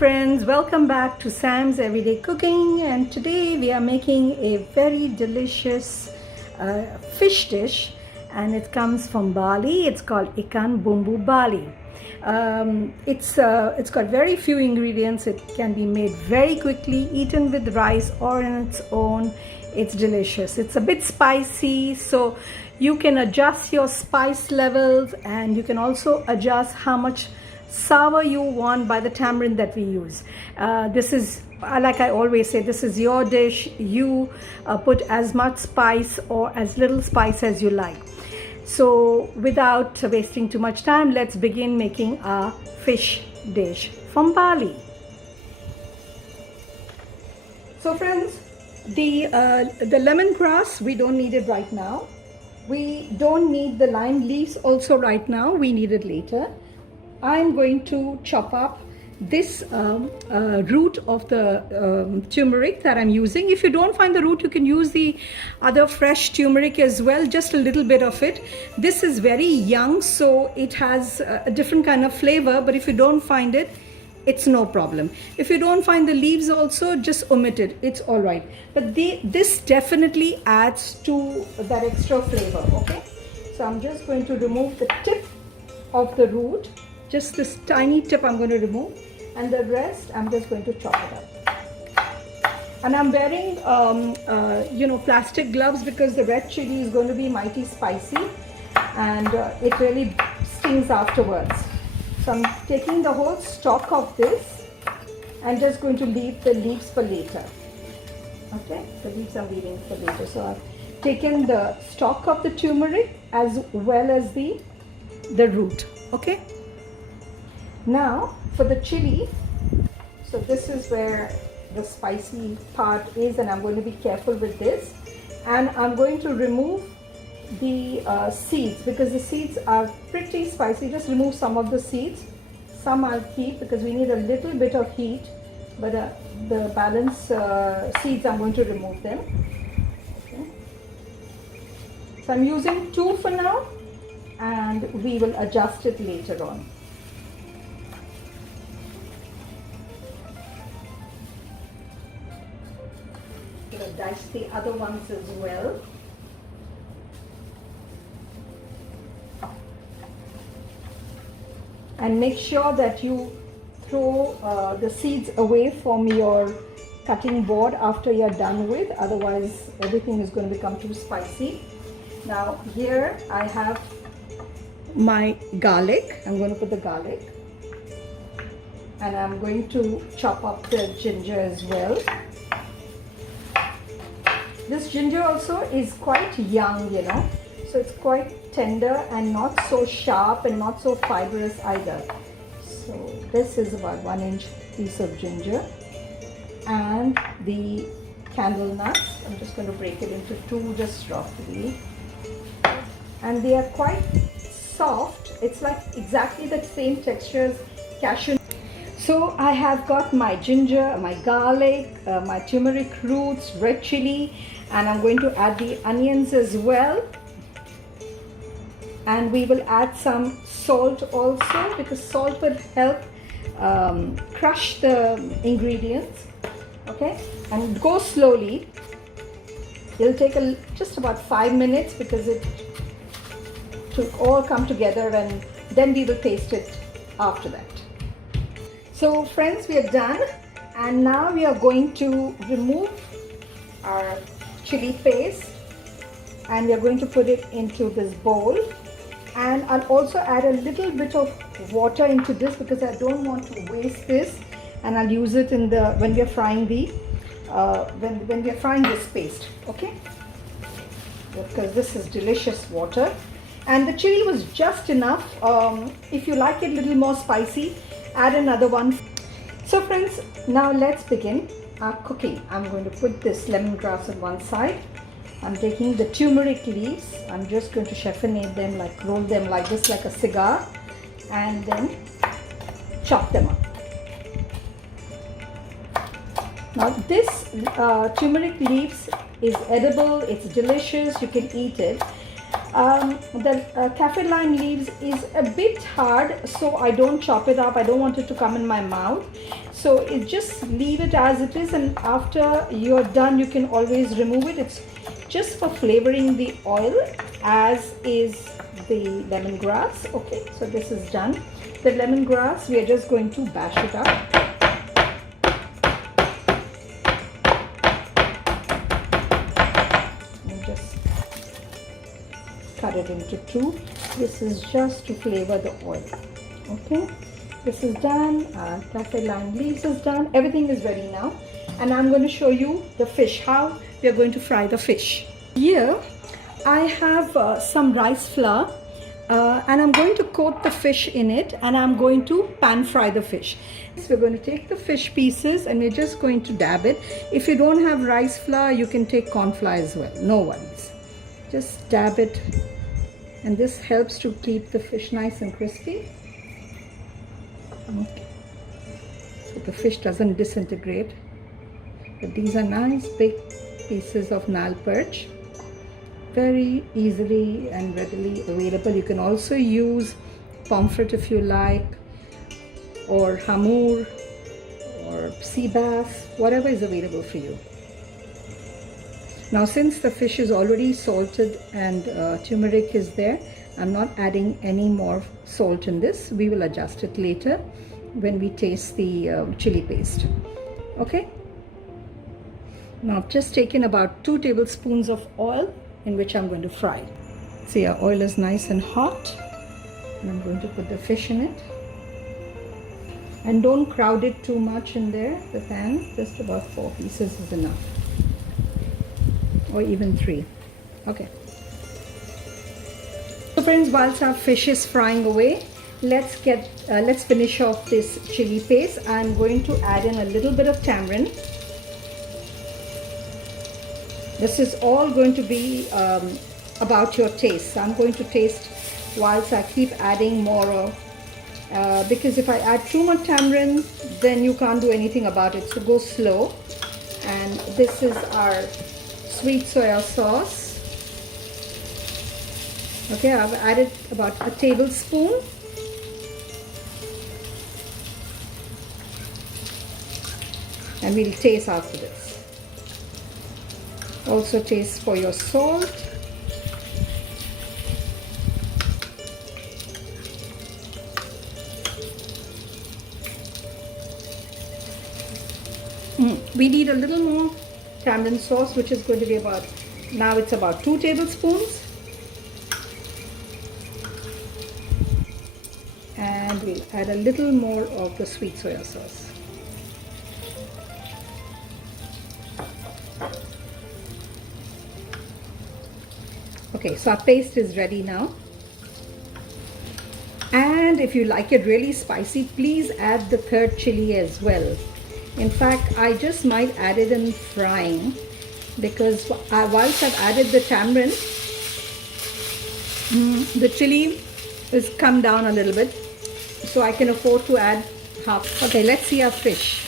friends, welcome back to Sam's Everyday Cooking, and today we are making a very delicious fish dish, and it comes from Bali. It's called Ikan Bumbu Bali. It's got very few ingredients. It can be made very quickly, eaten with rice or on its own. It's delicious. It's a bit spicy, so you can adjust your spice levels, and you can also adjust how much sour you want by the tamarind that we use. This is, like I always say, this is your dish. You put as much spice or as little spice as you like. So without wasting too much time, let's begin making our fish dish from Bali. So friends, the lemongrass, we don't need it right now. We don't need the lime leaves also right now. We need it later. I'm going to chop up this root of the turmeric that I'm using. If you don't find the root, you can use the other fresh turmeric as well, just a little bit of it. This is very young, so it has a different kind of flavor, but if you don't find it, it's no problem. If you don't find the leaves also, just omit it. It's all right. But this definitely adds to that extra flavor, okay? So I'm just going to remove the tip of the root. Just this tiny tip I'm going to remove, and the rest I'm just going to chop it up. And I'm wearing plastic gloves because the red chili is going to be mighty spicy, and it really stings afterwards. So I'm taking the whole stalk of this and just going to leave the leaves for later. Okay, the leaves I'm leaving for later. So I've taken the stalk of the turmeric as well as the root. Okay. Now for the chili, so this is where the spicy part is, and I'm going to be careful with this, and I'm going to remove the seeds because the seeds are pretty spicy. Just remove some of the seeds. Some I'll keep because we need a little bit of heat, but the balance seeds I'm going to remove them. Okay. So I'm using 2 for now, and we will adjust it later on. Dice the other ones as well. And make sure that you throw the seeds away from your cutting board after you're done with, otherwise everything is going to become too spicy. Now here I have my garlic. I'm going to put the garlic, and I'm going to chop up the ginger as well. This ginger also is quite young, so it's quite tender and not so sharp and not so fibrous either. So this is about 1-inch piece of ginger, and the candle nuts. I'm just going to break it into 2 just roughly, and they are quite soft. It's like exactly the same texture as cashew. So I have got my ginger, my garlic, my turmeric roots, red chili, and I'm going to add the onions as well. And we will add some salt also, because salt will help crush the ingredients. Okay, and go slowly. It'll take just about 5 minutes because it to all come together, and then we will taste it after that. So friends, we are done, and now we are going to remove our chili paste, and we are going to put it into this bowl. And I'll also add a little bit of water into this because I don't want to waste this, and I'll use it in when we are frying when we are frying this paste. Okay, because this is delicious water, and the chili was just enough. If you like it a little more spicy, add another one. So friends, now let's begin our cooking. I'm going to put this lemongrass on one side. I'm taking the turmeric leaves. I'm just going to chiffonade them, like roll them like this, like a cigar, and then chop them up. Now this turmeric leaves is edible. It's delicious. You can eat it. The kaffir lime leaves is a bit hard, so I don't chop it up. I don't want it to come in my mouth. So just leave it as it is, and after you're done, you can always remove it. It's just for flavoring the oil, as is the lemongrass. Okay, so this is done. The lemongrass, we are just going to bash it up. Cut it into two. This is just to flavor the oil. Okay, this is done. Kaffir lime leaves is done. Everything is ready now, and I'm going to show you the fish, how we are going to fry the fish. Here I have some rice flour, and I'm going to coat the fish in it, and I'm going to pan fry the fish. So we're going to take the fish pieces and we're just going to dab it. If you don't have rice flour, you can take corn flour as well, no worries. Just dab it, and this helps to keep the fish nice and crispy. Okay, so the fish doesn't disintegrate. But these are nice big pieces of Nile perch, very easily and readily available. You can also use pomfret if you like, or hamur, or sea bass, whatever is available for you. Now, since the fish is already salted and turmeric is there, I'm not adding any more salt in this. We will adjust it later when we taste the chili paste. Okay. Now, I've just taken about 2 tablespoons of oil in which I'm going to fry. See, our oil is nice and hot, and I'm going to put the fish in it. And don't crowd it too much in there, the pan. Just about 4 pieces is enough, or even 3. Okay. So friends, whilst our fish is frying away, let's finish off this chili paste. I'm going to add in a little bit of tamarind. This is all going to be about your taste. So I'm going to taste whilst I keep adding more, because if I add too much tamarind, then you can't do anything about it. So go slow. And this is our sweet soya sauce. Okay, I've added about a tablespoon. And we'll taste after this. Also taste for your salt. We need a little more tamarind sauce, which is going to be about, now it's about 2 tablespoons. And we'll add a little more of the sweet soya sauce. Okay, so our paste is ready now. And if you like it really spicy, please add the 3rd chili as well. In fact, I just might add it in frying, because whilst I've added the tamarind, the chili has come down a little bit, so I can afford to add half. Okay, let's see our fish.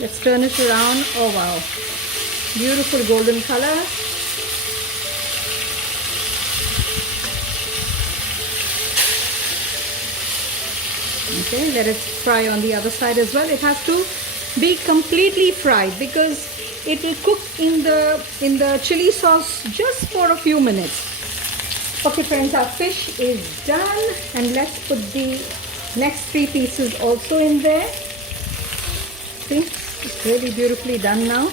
Let's turn it around. Oh wow, beautiful golden color. Okay, let it fry on the other side as well. It has to be completely fried because it will cook in the chili sauce just for a few minutes. Okay friends, our fish is done, and let's put the next 3 pieces also in there. See, it's really beautifully done now.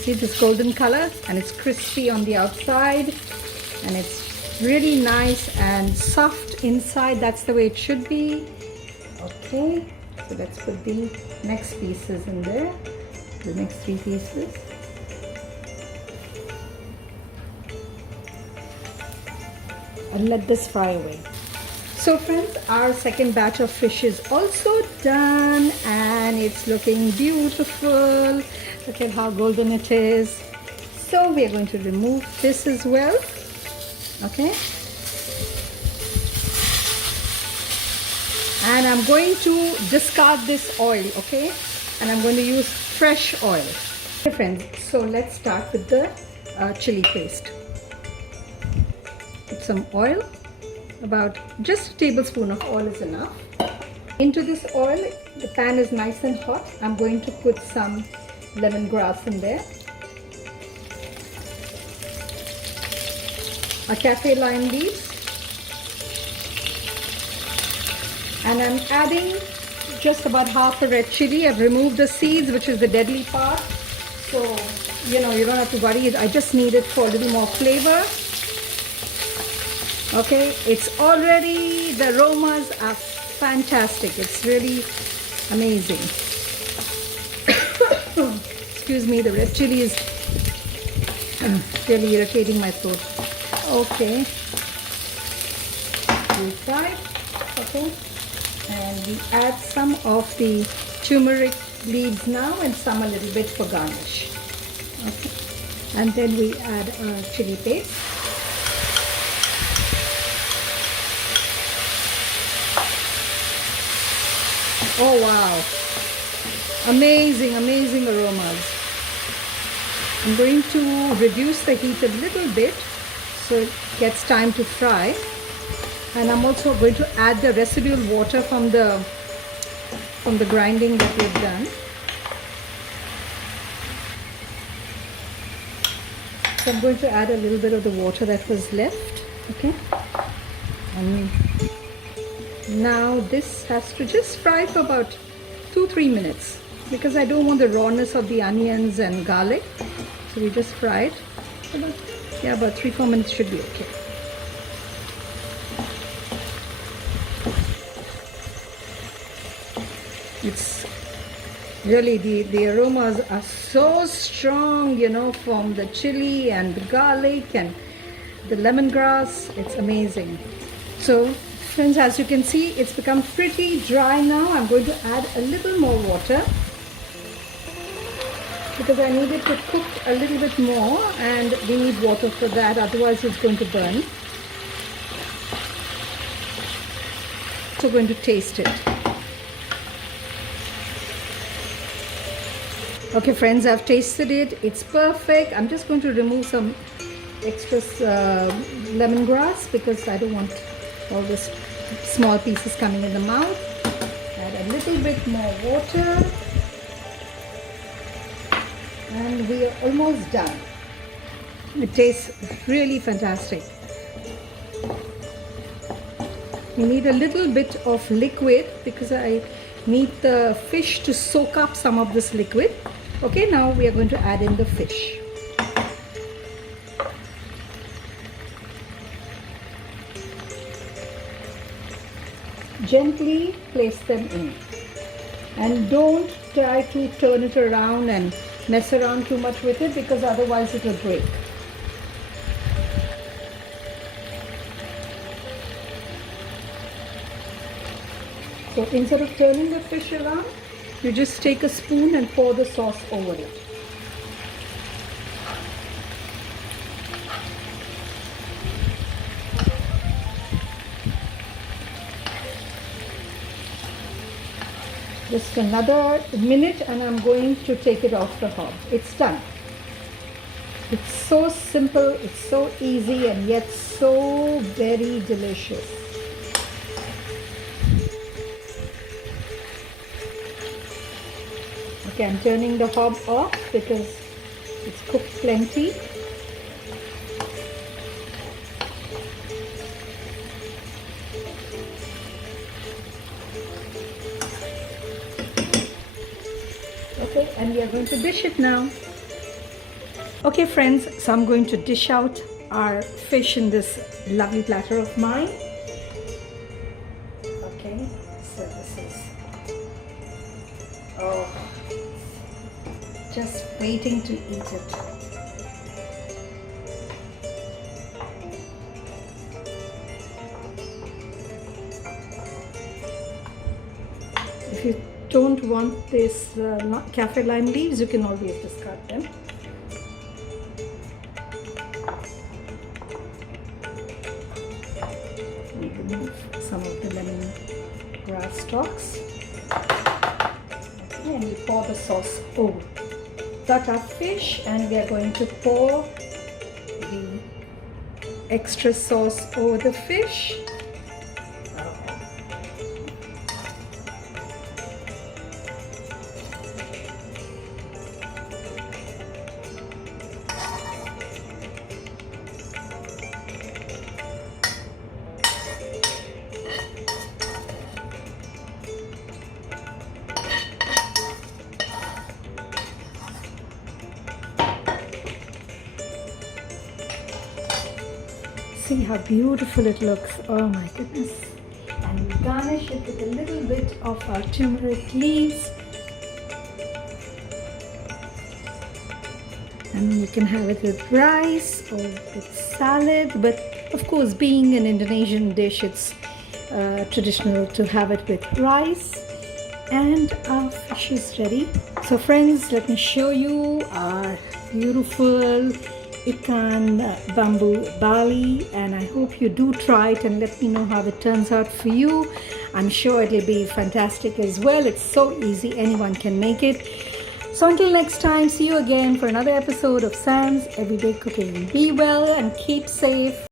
See this golden color, and it's crispy on the outside, and it's really nice and soft inside. That's the way it should be. Okay, so let's put the next pieces in there, the next 3 pieces. And let this fry away. So friends, our second batch of fish is also done, and it's looking beautiful. Look at how golden it is. So we are going to remove this as well. Okay. And I'm going to discard this oil, okay? And I'm going to use fresh oil. Okay, friends, so let's start with the chili paste. Put some oil, about just a tablespoon of oil is enough. Into this oil, the pan is nice and hot. I'm going to put some lemongrass in there. A kaffir lime leaves. And I'm adding just about half a red chili. I've removed the seeds, which is the deadly part. So, you don't have to worry. I just need it for a little more flavor. Okay, it's already, the aromas are fantastic. It's really amazing. Excuse me, the red chili is really irritating my throat. Okay, we fry. Okay, and we add some of the turmeric leaves now and some a little bit for garnish. Okay, and then we add chili paste. Oh wow, amazing aromas. I'm going to reduce the heat a little bit so it gets time to fry, and I'm also going to add the residual water from the grinding that we've done. So I'm going to add a little bit of the water that was left. Okay, and now this has to just fry for about 2-3 minutes because I don't want the rawness of the onions and garlic. So we just fry it about 3-4 minutes should be okay. It's really, the aromas are so strong, from the chili and the garlic and the lemongrass. It's amazing. So friends, as you can see, it's become pretty dry now. I'm going to add a little more water because I need it to cook a little bit more, and we need water for that, otherwise it's going to burn. So going to taste it. Okay friends, I've tasted it. It's perfect. I'm just going to remove some extra lemongrass because I don't want all this small pieces coming in the mouth. Add a little bit more water. And we are almost done. It tastes really fantastic. You need a little bit of liquid because I need the fish to soak up some of this liquid. Okay, now we are going to add in the fish. Gently place them in, and don't try to turn it around and mess around too much with it because otherwise it will break. So instead of turning the fish around, you just take a spoon and pour the sauce over it. Just another minute and I'm going to take it off the hob. It's done. It's so simple, it's so easy, and yet so very delicious. Okay, I'm turning the hob off because it's cooked plenty. Okay, and we are going to dish it now. Okay friends, so I'm going to dish out our fish in this lovely platter of mine. Okay, so this is, just waiting to eat it. If you don't want this kaffir lime leaves, you can always discard them. Remove some of the lemon grass stalks. Okay, and we pour the sauce over. Cut our fish and we are going to pour the extra sauce over the fish. See how beautiful it looks. Oh my goodness. And we garnish it with a little bit of our turmeric leaves. And you can have it with rice or with salad. But of course, being an Indonesian dish, it's traditional to have it with rice. And our fish is ready. So friends, let me show you our beautiful Ikan Bumbu Bali, and I hope you do try it and let me know how it turns out for you. I'm sure it'll be fantastic as well. It's so easy, anyone can make it. So until next time, see you again for another episode of Sam's Everyday Cooking. Be well and keep safe.